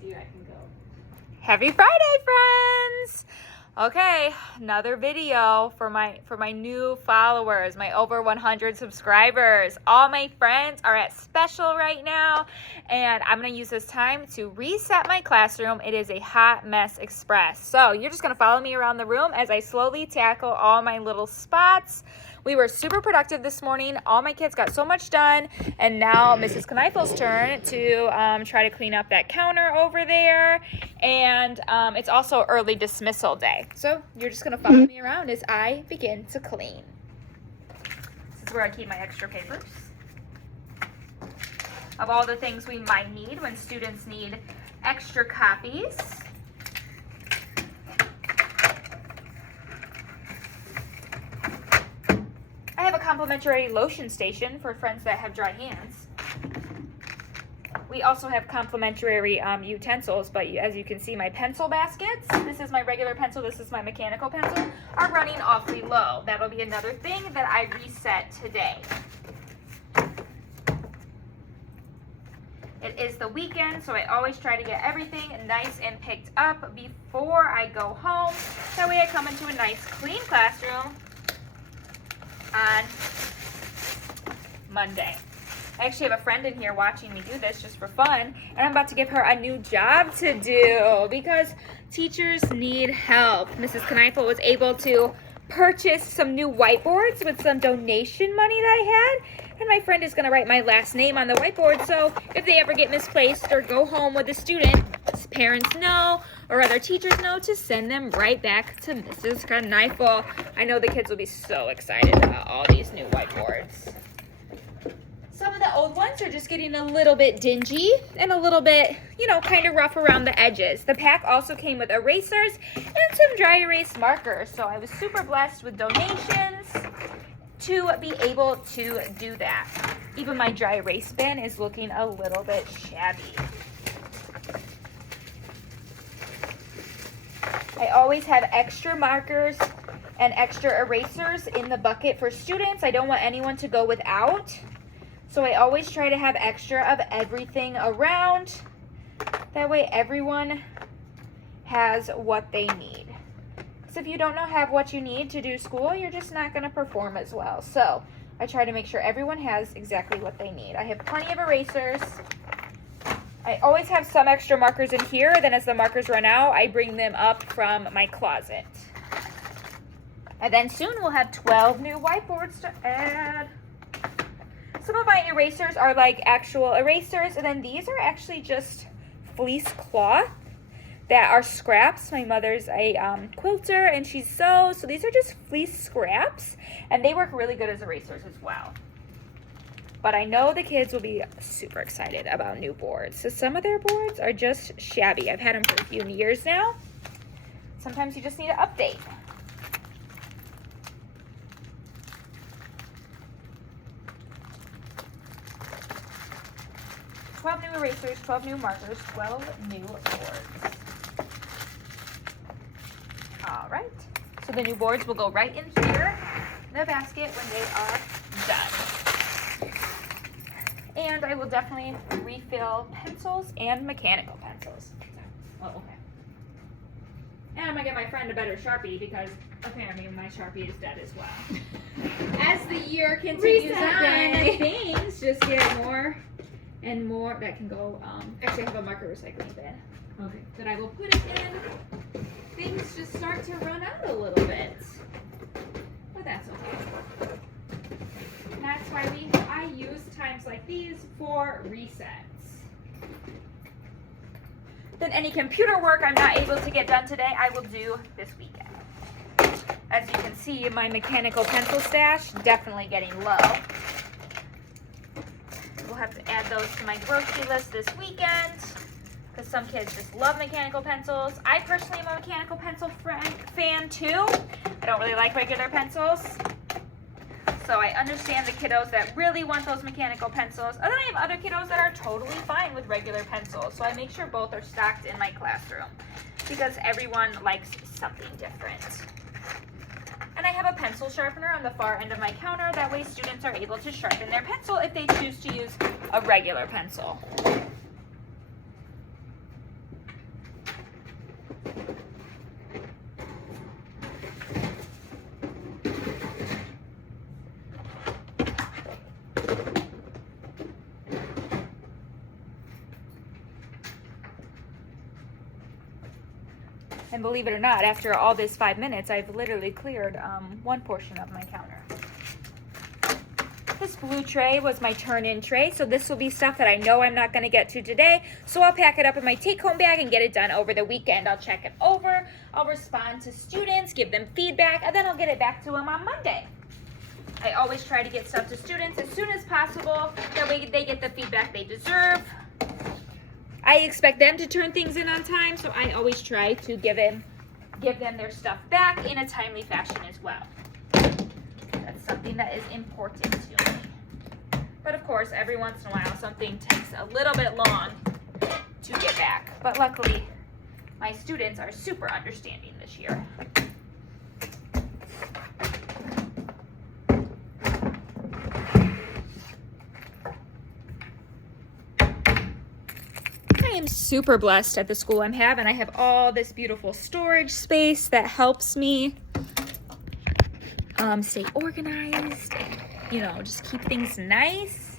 see I can go. Happy Friday, friends! Okay, another video for my new followers, my over 100 subscribers. All my friends are at special right now, and I'm gonna use this time to reset my classroom. It is a hot mess express. So you're just gonna follow me around the room as I slowly tackle all my little spots. We were super productive this morning. All my kids got so much done, and now Mrs. Kneiffel's turn to try to clean up that counter over there. And it's also early dismissal day. So you're just gonna follow me around as I begin to clean. This is where I keep my extra papers of all the things we might need when students need extra copies. I have a complimentary lotion station for friends that have dry hands. We also have complimentary utensils, but as you can see, my pencil baskets, this is my regular pencil, this is my mechanical pencil, are running awfully low. That'll be another thing that I reset today. It is the weekend, so I always try to get everything nice and picked up before I go home. That way I come into a nice clean classroom on Monday. I actually have a friend in here watching me do this just for fun, and I'm about to give her a new job to do because teachers need help. Mrs. Kneiffel was able to purchase some new whiteboards with some donation money that I had, and my friend is going to write my last name on the whiteboard, so if they ever get misplaced or go home with a student, parents know or other teachers know to send them right back to Mrs. Kneiffel. I know the kids will be so excited about all these new whiteboards. Some of the old ones are just getting a little bit dingy and a little bit, kind of rough around the edges. The pack also came with erasers and some dry erase markers. So I was super blessed with donations to be able to do that. Even my dry erase bin is looking a little bit shabby. I always have extra markers and extra erasers in the bucket for students. I don't want anyone to go without. So I always try to have extra of everything around. That way everyone has what they need. Because if you don't have what you need to do school, you're just not going to perform as well. So I try to make sure everyone has exactly what they need. I have plenty of erasers. I always have some extra markers in here. Then as the markers run out, I bring them up from my closet. And then soon we'll have 12 new whiteboards to add. Some of my erasers are like actual erasers, and then these are actually just fleece cloth that are scraps. My mother's a quilter, and she sews, so these are just fleece scraps, and they work really good as erasers as well. But I know the kids will be super excited about new boards. So some of their boards are just shabby. I've had them for a few years now. Sometimes you just need to update. New erasers, 12 new markers, 12 new boards. All right, so the new boards will go right in here, in the basket when they are done. And I will definitely refill pencils and mechanical pencils. Oh, okay. And I'm gonna get my friend a better Sharpie because apparently my Sharpie is dead as well. As the year continues on, things just get more and more that can go. Actually, I have a marker recycling bin. Okay. That I will put it in. Things just start to run out a little bit, but that's okay. And that's why I use times like these for resets. Then any computer work I'm not able to get done today, I will do this weekend. As you can see, my mechanical pencil stash definitely getting low. We'll have to add those to my grocery list this weekend because some kids just love mechanical pencils. I personally am a mechanical pencil fan too. I don't really like regular pencils. So I understand the kiddos that really want those mechanical pencils. And then I have other kiddos that are totally fine with regular pencils. So I make sure both are stocked in my classroom because everyone likes something different. And I have a pencil sharpener on the far end of my counter. That way students are able to sharpen their pencil if they choose to use a regular pencil. And believe it or not, after all this 5 minutes, I've literally cleared one portion of my counter. This blue tray was my turn-in tray, so this will be stuff that I know I'm not going to get to today, so I'll pack it up in my take-home bag and get it done over the weekend. I'll check it over, I'll respond to students, give them feedback, and then I'll get it back to them on Monday. I always try to get stuff to students as soon as possible, that way they get the feedback they deserve. I expect them to turn things in on time, so I always try to give them their stuff back in a timely fashion as well. That's something that is important to me. But of course, every once in a while, something takes a little bit long to get back. But luckily, my students are super understanding this year. I am super blessed at the school I'm having. I have all this beautiful storage space that helps me stay organized and, just keep things nice.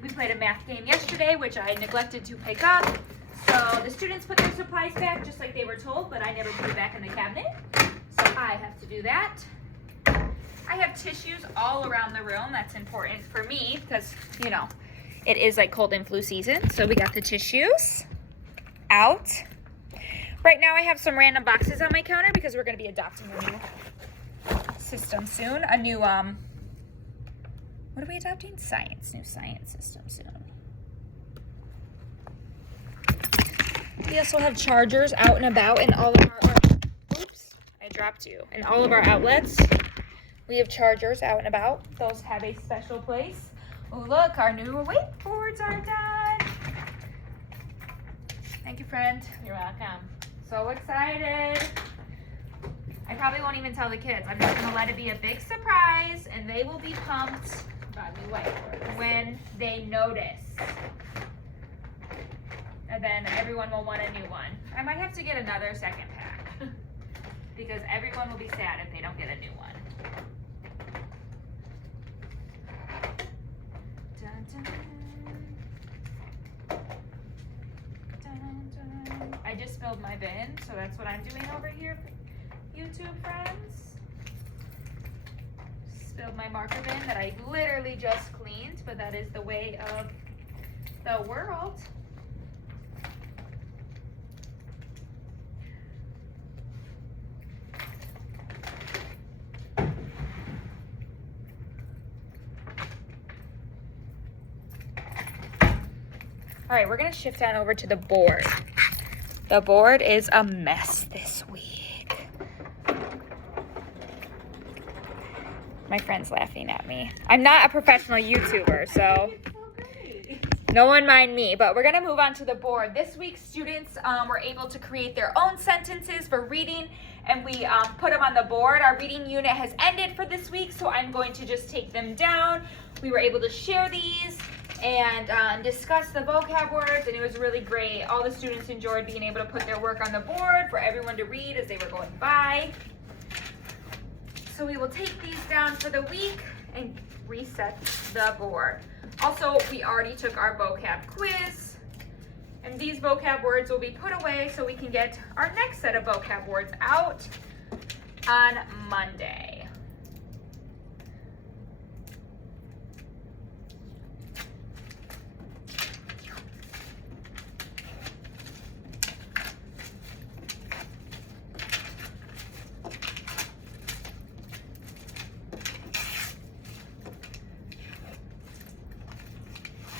We played a math game yesterday, which I neglected to pick up. So the students put their supplies back just like they were told, but I never put it back in the cabinet. So I have to do that. I have tissues all around the room. That's important for me because, it is like cold and flu season. So we got the tissues out. Right now I have some random boxes on my counter because we're going to be adopting a new system soon. A new, what are we adopting? New science system soon. We also have chargers out and about in all of our, oops, I dropped you. In all of our outlets, we have chargers out and about. Those have a special place. Oh look, our new wakeboards are done. Thank you, friend. You're welcome. So excited. I probably won't even tell the kids. I'm just gonna let it be a big surprise and they will be pumped Got new whiteboards. when they notice. And then everyone will want a new one. I might have to get another second pack because everyone will be sad if they don't get a new one. Dun, dun, dun, dun. I just spilled my bin, so that's what I'm doing over here, YouTube friends. Spilled my marker bin that I literally just cleaned, but that is the way of the world. All right, we're gonna shift on over to the board. The board is a mess this week. My friend's laughing at me. I'm not a professional YouTuber, so no one mind me, but we're gonna move on to the board. This week, students were able to create their own sentences for reading, and we put them on the board. Our reading unit has ended for this week, so I'm going to just take them down. We were able to share these and discuss the vocab words, and it was really great. All the students enjoyed being able to put their work on the board for everyone to read as they were going by. So we will take these down for the week and reset the board. Also, we already took our vocab quiz, and these vocab words will be put away so we can get our next set of vocab words out on Monday.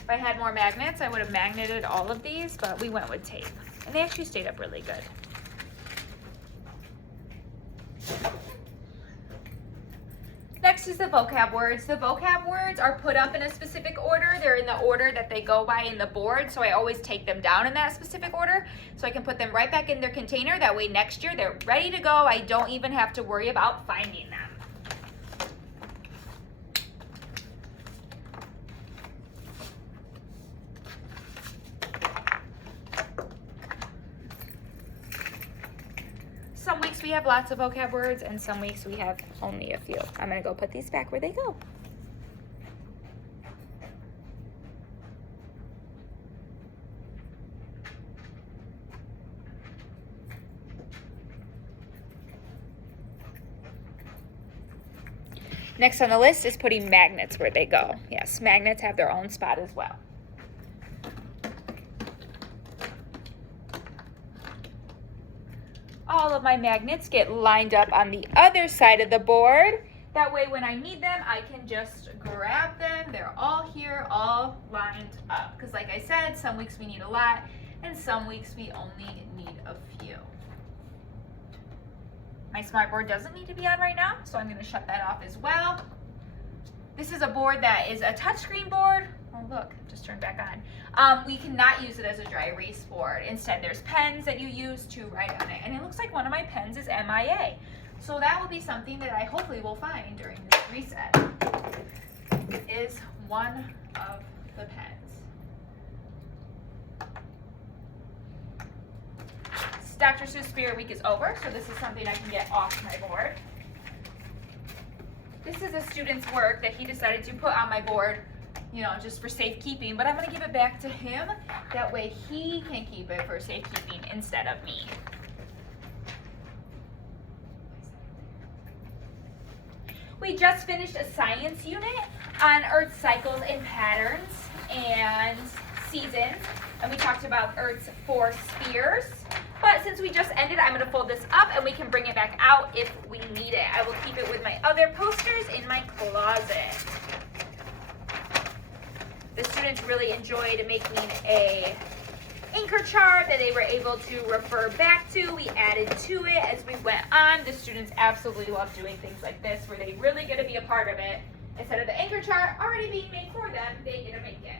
If I had more magnets, I would have magneted all of these, but we went with tape. And they actually stayed up really good. Next is the vocab words. The vocab words are put up in a specific order. They're in the order that they go by in the board, so I always take them down in that specific order so I can put them right back in their container. That way next year they're ready to go. I don't even have to worry about finding them. Some weeks we have lots of vocab words, and some weeks we have only a few. I'm gonna go put these back where they go. Next on the list is putting magnets where they go. Yes, magnets have their own spot as well. All of my magnets get lined up on the other side of the board. That way when I need them, I can just grab them. They're all here, all lined up. Because like I said, some weeks we need a lot, and some weeks we only need a few. My smart board doesn't need to be on right now, so I'm gonna shut that off as well. This is a board that is a touchscreen board. Oh look, it just turned back on. We cannot use it as a dry erase board. Instead, there's pens that you use to write on it. And it looks like one of my pens is MIA. So that will be something that I hopefully will find during this reset, is one of the pens. Dr. Seuss Spirit Week is over, so this is something I can get off my board. This is a student's work that he decided to put on my board, you know, just for safekeeping, but I'm going to give it back to him. That way he can keep it for safekeeping instead of me. We just finished a science unit on Earth's cycles and patterns and seasons, and we talked about Earth's 4 spheres. But since we just ended, I'm going to fold this up and we can bring it back out if we need it. I will keep it with my other posters in my closet. The students really enjoyed making a anchor chart that they were able to refer back to. We added to it as we went on. The students absolutely love doing things like this where they really get to be a part of it. Instead of the anchor chart already being made for them, they get to make it.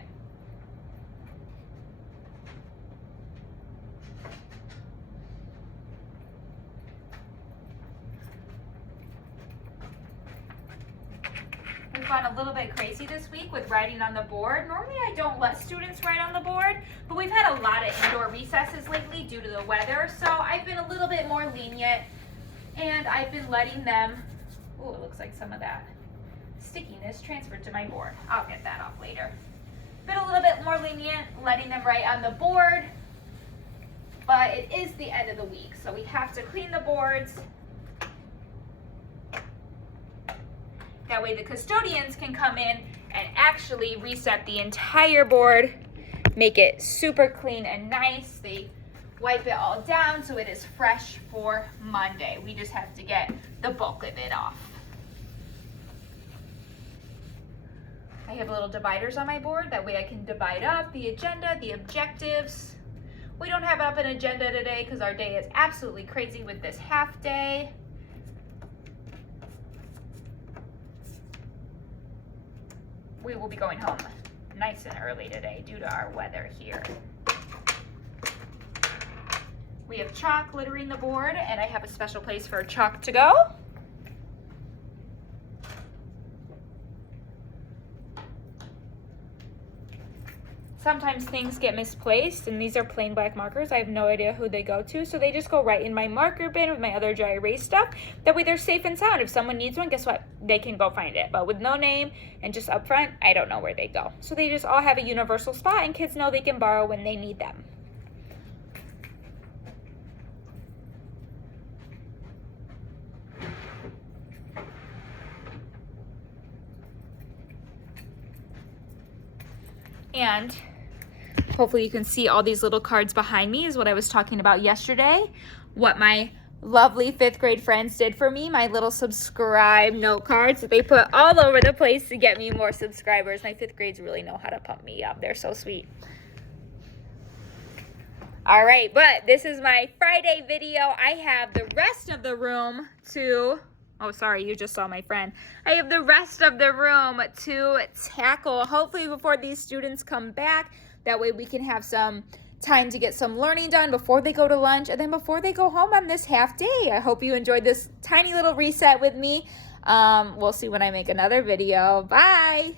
We've gone a little bit crazy this week with writing on the board. Normally I don't let students write on the board, but we've had a lot of indoor recesses lately due to the weather, so I've been a little bit more lenient, and I've been letting them, oh, it looks like some of that stickiness transferred to my board. I'll get that off later. Been a little bit more lenient, letting them write on the board, but it is the end of the week, so we have to clean the boards. That way the custodians can come in and actually reset the entire board, make it super clean and nice. They wipe it all down so it is fresh for Monday. We just have to get the bulk of it off. I have little dividers on my board. That way I can divide up the agenda, the objectives. We don't have up an agenda today because our day is absolutely crazy with this half day. We will be going home nice and early today due to our weather here. We have chalk littering the board, and I have a special place for chalk to go. Sometimes things get misplaced, and these are plain black markers. I have no idea who they go to, so they just go right in my marker bin with my other dry erase stuff. That way they're safe and sound. If someone needs one, guess what? They can go find it. But with no name and just up front, I don't know where they go. So they just all have a universal spot, and kids know they can borrow when they need them. And hopefully you can see all these little cards behind me is what I was talking about yesterday. What my lovely 5th grade friends did for me, my little subscribe note cards that they put all over the place to get me more subscribers. My 5th grades really know how to pump me up. They're so sweet. All right, but this is my Friday video. I have the rest of the room to... Oh, sorry, you just saw my friend. I have the rest of the room to tackle, hopefully before these students come back. That way we can have some time to get some learning done before they go to lunch and then before they go home on this half day. I hope you enjoyed this tiny little reset with me. We'll see when I make another video. Bye.